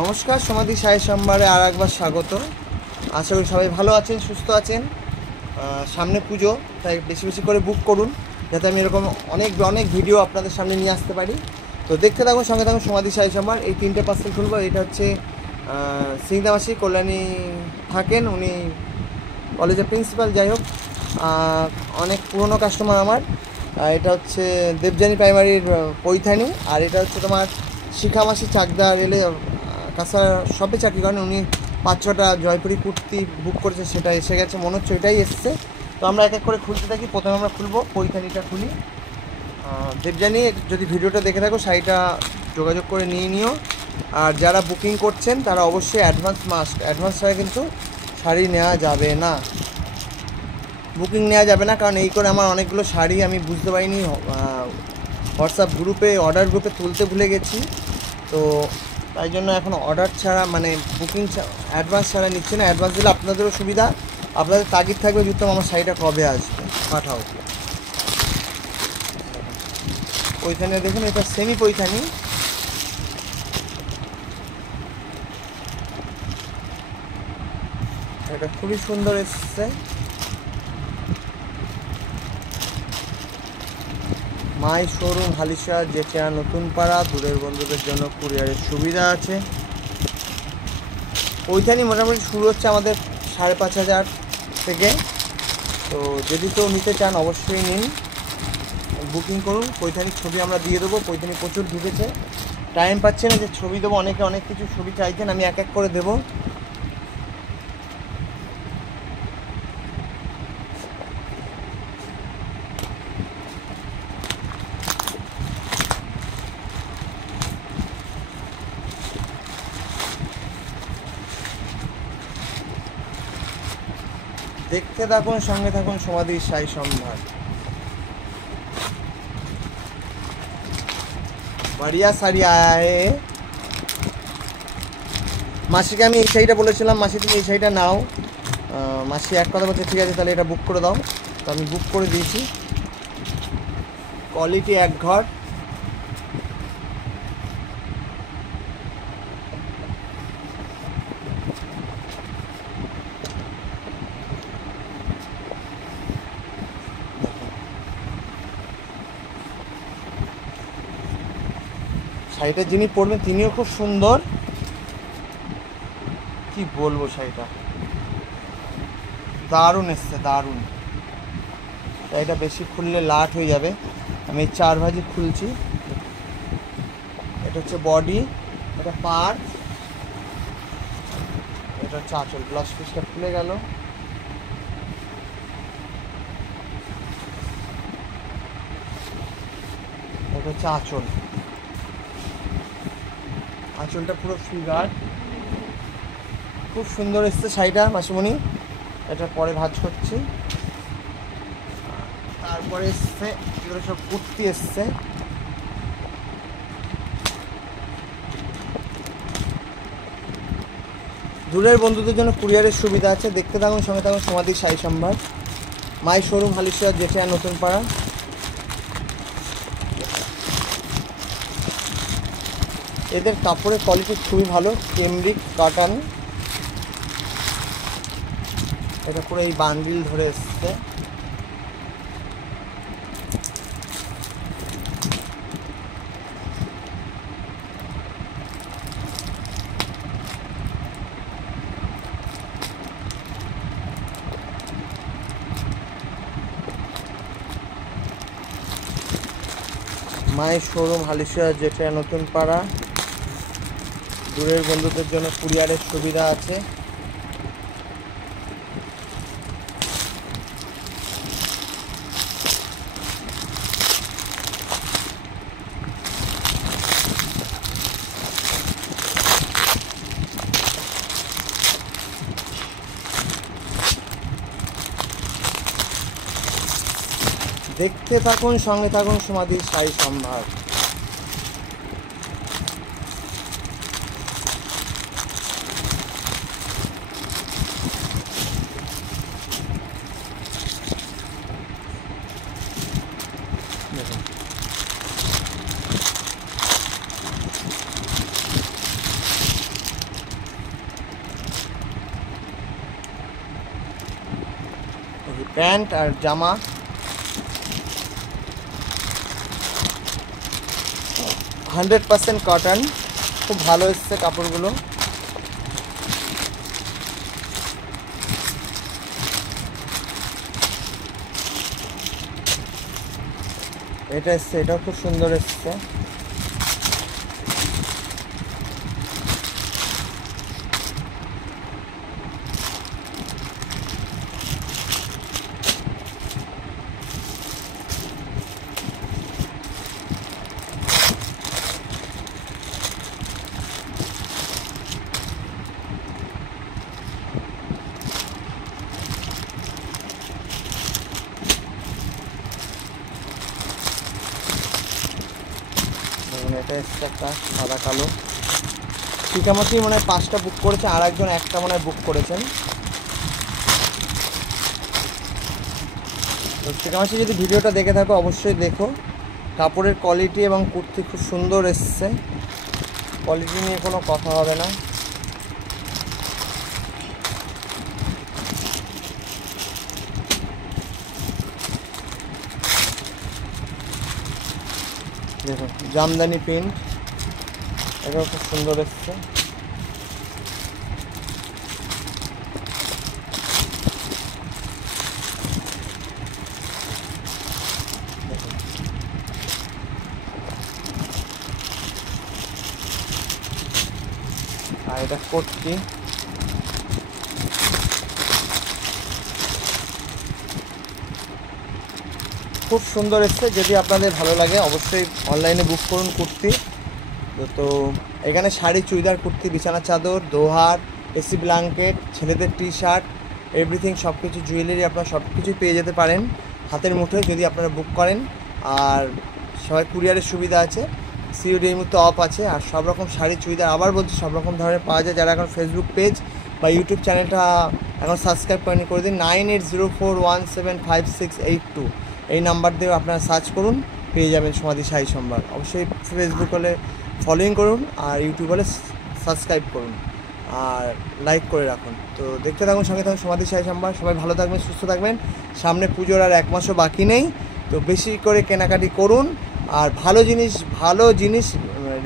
নমস্কার, সমাধি সাহেব সম্ভারে আর একবার স্বাগত। আশা করি সবাই ভালো আছেন, সুস্থ আছেন। সামনে পুজো, তাই বেশি বেশি করে বুক করুন, যাতে আমি এরকম অনেক অনেক ভিডিও আপনাদের সামনে নিয়ে আসতে পারি। তো দেখতে থাকুন, সঙ্গে থাকুন সমাধি সাহেব সম্ভার। এই 3টে পার্সেল খুলবো। এটা হচ্ছে সিংদামাসি কল্যাণী থাকেন, উনি কলেজের প্রিন্সিপাল। যাই হোক, অনেক পুরনো কাস্টমার আমার। এটা হচ্ছে দেবযানী প্রাইমারির পৈথানি, আর এটা হচ্ছে তোমার শিখামাসি চাকদা রেলে কাঁচা শপে চাকরি করেন উনি। 5-6টা জয়পুরি কুর্তি বুক করেছে, সেটা এসে গেছে, মনে হচ্ছে ওইটাই এসছে। তো আমরা এক এক করে খুলতে থাকি। প্রথমে আমরা খুলবো পৈথানিটা খুলি। দেবযানী, যদি ভিডিওটা দেখে থাকো, শাড়িটা যোগাযোগ করে নিয়ে নিও। আর যারা বুকিং করছেন তারা অবশ্যই অ্যাডভান্স ছাড়া কিন্তু শাড়ি নেওয়া যাবে না, বুকিং নেওয়া যাবে না। কারণ এই করে আমার অনেকগুলো শাড়ি আমি বুঝতে পারিনি, হোয়াটসঅ্যাপ গ্রুপে অর্ডার গ্রুপে তুলতে ভুলে গেছি। তো তাই জন্য এখন অর্ডার ছাড়া, মানে বুকিং অ্যাডভান্স ছাড়া নিচ্ছে না। অ্যাডভান্স দিলে আপনাদেরও সুবিধা, আপনাদের তাগিদ থাকবে যুক্ত আমার শাড়িটা কবে আসবে, পাঠাও। পৈথানি দেখুন, এটা সেমি পৈথানি। এটা খুবই সুন্দর এসছে। মাই শোরুম হালিশা, যেটা নতুন পাড়া। দূরের বন্ধুদের জন্য কুরিয়ারের সুবিধা আছে। পৈথানি মোটামুটি শুরু হচ্ছে আমাদের 5,500 থেকে। তো যদি কেউ নিতে চান অবশ্যই নিন, বুকিং করুন। পৈথানির ছবি আমরা দিয়ে দেবো। পৈথানি প্রচুর ঢুকেছে, টাইম পাচ্ছে না যে ছবি দেবো। অনেকে অনেক কিছু ছবি চাইছেন, আমি এক এক করে দেবো। দেখতে থাকুন, সঙ্গে থাকুন সমাধি সাই সম্ভার। বাড়িয়া সারি আয়ে। মাসিকে আমি এই শাড়িটা বলেছিলাম, মাসি তুমি এই শাড়িটা নাও। মাসি এক কথা বলছে, ঠিক আছে তাহলে এটা বুক করে দাও। তো আমি বুক করে দিয়েছি। কোয়ালিটি এক ঘর। শাড়িটা যিনি পরবেন তিনিও খুব সুন্দর, কি বলবো, শাড়িটা দারুণ এসছে, দারুণ। শাড়িটা বেশি খুললে লাট হয়ে যাবে, আমি 4 ভাজি খুলছি। এটা হচ্ছে বডি, এটা পার, এটা হচ্ছে আঁচল। ব্লাউজ পিসটা খুলে গেল। এটা হচ্ছে আঁচল, আঁচলটা পুরো ফিগার, খুব সুন্দর এসছে শাড়িটা মাসিমণি। এটা পরে ভাঁজ করছি। তারপরে এসছে এগুলো সব কুর্তি এসছে। দূরের বন্ধুদের জন্য কুরিয়ারের সুবিধা আছে। দেখতে থাকুন, সঙ্গে থাকুন সমাধি সাই সম্ভার। মাই শোরুম হালিশা, যেটা নতুন পাড়া। এদের কাপড়ের কোয়ালিটি খুবই ভালো, কেমব্রিক কটন। এটা পুরো এই বান্ডিল ধরে এসছে। মাই শোরুম হালিশা, যেটা নতুন পাড়া। দূরের বন্ধুদের জন্য কুরিয়ারের সুবিধা আছে। দেখতে থাকুন, সঙ্গে থাকুন সমাধি সাই সম্ভার। প্যান্ট আর জামা। হান্ড্রেড পার্সেন্ট কটন, খুব ভালো এসছে কাপড়গুলো। এটা এসছে, এটাও খুব সুন্দর এসছে। এটা এসছে একটা সাদা কালো। ঠিকামাটি মনে হয় 5টা বুক করেছে, আর একজন একটা মনে হয় বুক করেছেন। তো ঠিকামাটি যদি ভিডিওটা দেখে থাকো অবশ্যই দেখো। কাপড়ের কোয়ালিটি এবং কুর্তি খুব সুন্দর এসছে, কোয়ালিটি নিয়ে কোনো কথা হবে না। দেখো জামদানি প্রিন্ট, এটাও খুব সুন্দর এসছে। আর এটা কুর্তি, খুব সুন্দর এসছে। যদি আপনাদের ভালো লাগে অবশ্যই অনলাইনে বুক করুন কুর্তি। তো এখানে শাড়ি, চুড়িদার, কুর্তি, বিছানা চাদর, দোহার, এসি ব্ল্যাঙ্কেট, ছেলেদের টি শার্ট, এভরিথিং সব কিছু, জুয়েলারি, আপনারা সব কিছুই পেয়ে যেতে পারেন হাতের মুঠোয় যদি আপনারা বুক করেন। আর সবাই কুরিয়ারের সুবিধা আছে, সিওডি এই মুহূর্তে অফ আছে। আর সব রকম শাড়ি, চুড়িদার, আবার বলছি, সব রকম ধরনের পাওয়া যায়। যারা এখন ফেসবুক পেজ বা ইউটিউব চ্যানেলটা এখন সাবস্ক্রাইব করেনি করে দিন। 9804175682 এই নাম্বার দিয়ে আপনারা সার্চ করুন, পেয়ে যাবেন সমাধি শাড়ি সম্ভার। অবশ্যই ফেসবুক হলে ফলোইং করুন, আর ইউটিউব হলে সাবস্ক্রাইব করুন, আর লাইক করে রাখুন। তো দেখতে থাকুন, সঙ্গে থাকুন সমাধি শাড়ি সম্ভার। সবাই ভালো থাকবেন, সুস্থ থাকবেন। সামনে পুজোর আর 1 মাসও বাকি নেই, তো বেশি করে কেনাকাটি করুন। আর ভালো জিনিস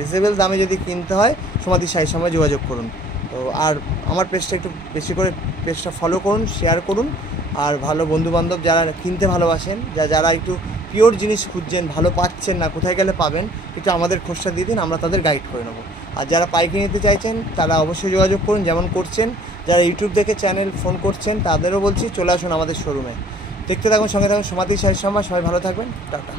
রিজনেবল দামে যদি কিনতে হয় সমাধি শাড়ি সম্ভারে যোগাযোগ করুন। তো আর আমার পেজটা একটু বেশি করে পেজটা ফলো করুন, শেয়ার করুন। আর ভালো বন্ধুবান্ধব যারা কিনতে ভালোবাসেন, যারা একটু পিওর জিনিস খুঁজছেন, ভালো পাচ্ছেন না, কোথায় গেলে পাবেন, একটু আমাদের খোঁজটা দিয়ে দিন, আমরা তাদের গাইড করে নেবো। আর যারা পাইকারি নিতে চাইছেন তারা অবশ্যই যোগাযোগ করুন, যেমন করছেন। যারা ইউটিউব দেখে চ্যানেল ফোন করছেন তাদেরও বলছি চলে আসুন আমাদের শোরুমে। দেখতে থাকুন, সঙ্গে থাকুন সমাধি শাড়ি সম্ভার। সবাই ভালো থাকবেন, টাটা।